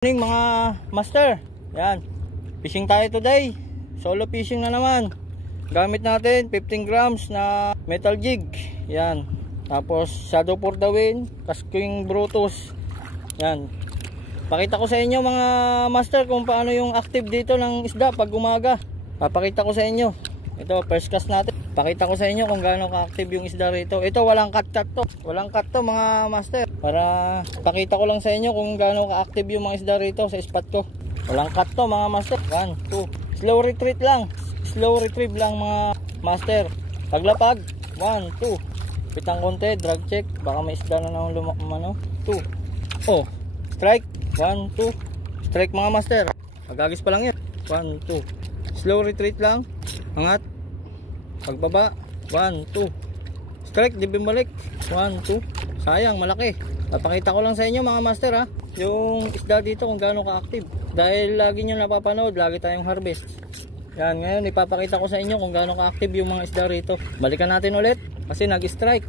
Morning mga master. Yan. Fishing tayo today. Solo fishing na naman. Gamit natin 15 grams na metal jig. Yan. Tapos shadow for the wind, Casking Brutus. Yan. Pakita ko sa inyo mga master kung paano yung active dito ng isda pag umaga. Papakita ko sa inyo. Ito first cast natin. Pakita ko sa inyo kung gaano ka-active yung isda rito. Ito walang cut to. Walang cut to mga master. Para pakita ko lang sa inyo kung gaano ka-active yung mga isda rito sa spot ko. Walang cut to mga master. 1, 2. Slow retreat lang. Slow retrieve lang mga master. Paglapag. 1, 2. Pitang konti. Drag check. Baka may isda na naman lumano. 2. Oh. Strike. 1, 2. Strike mga master. Pagagis pa lang yun. 1, 2. Slow retreat lang. Angat. Pagbaba. 1, 2. Strike. Di bumalik. 1, 2. Sayang. Malaki. Papakita ko lang sa inyo mga master ha. Yung isda dito kung gaano ka-active. Dahil lagi nyo napapanood. Lagi tayong harvest. Yan. Ngayon ipapakita ko sa inyo kung gaano ka-active yung mga isda rito. Balikan natin ulit. Kasi nag-strike.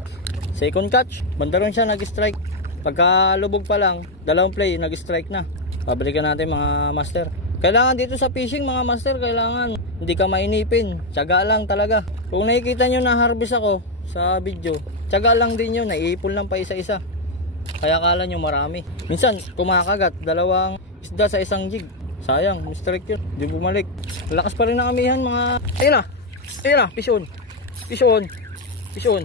Second catch. Bandaron siya nag-strike. Pagka lubog pa lang. Dalawang play nag-strike na. Pabalikan natin mga master. Kailangan dito sa fishing mga master. Kailangan hindi ka mainipin. Tiyaga lang talaga. Kung nakikita nyo na harvest ako sa video, tiyaga lang din yun. Naiipon lang pa isa-isa. Kaya akala nyo marami. Minsan kumakagat. Dalawang isda sa isang jig. Sayang. Strike yun. Di bumalik. Lakas pa rin ang amihan mga. Ayun na. Ayun na. Pison. Pison. Pison.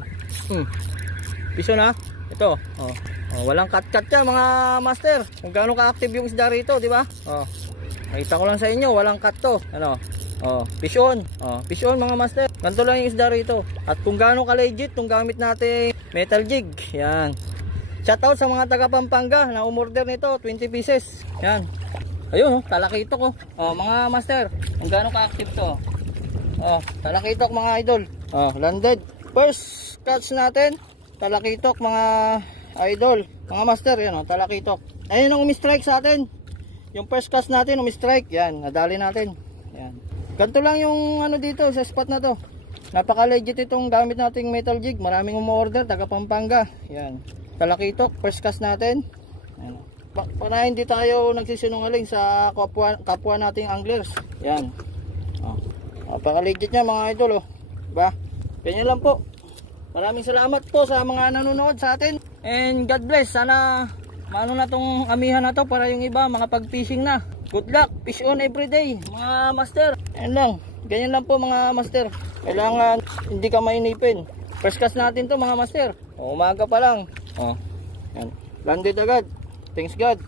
Pison ha. Ito. Oh. Oh, walang cut-cut yan mga master. Kung gaano ka-active yung isda rito, di ba? Oh. Nakita ko lang sa inyo, walang cut to. Ano? Oh, pison. Oh, pison mga master. Ganito lang yung isda rito. At kung gaano ka-legit tong gamit natin metal jig. Yan. Shoutout sa mga taga Pampanga na umorder nito, 20 pieces. Yan. Ayun, oh, talakitok oh. Oh, mga master, kung gaano ka-active to. Oh, talakitok mga idol. Oh, landed. First catch natin, talakitok mga idol, mga master, yan o, talakitok. Ayun ang umi-strike sa atin. Yung first cast natin umi-strike, yan, nadali natin. Yan. Ganito lang yung ano dito sa spot na to. Napaka-legit itong gamit nating metal jig. Maraming umu-order, taga Pampanga. Yan. Talakitok, first cast natin. Yan. Para hindi tayo nagsisinungaling sa kapwa nating anglers. Yan. Oh. Napaka-legit niya mga idol, oh. Diba? Ganyan lang po. Maraming salamat po sa mga nanonood sa atin. And God bless. Sana maano na tong amihan na to para yung iba makapag-fishing na. Good luck. Fish on everyday mga master. Ayan lang. Ganyan lang po mga master. Kailangan hindi ka mainipin. First cast natin to mga master. O, umaga pa lang. O, yan. Landed agad. Thanks God.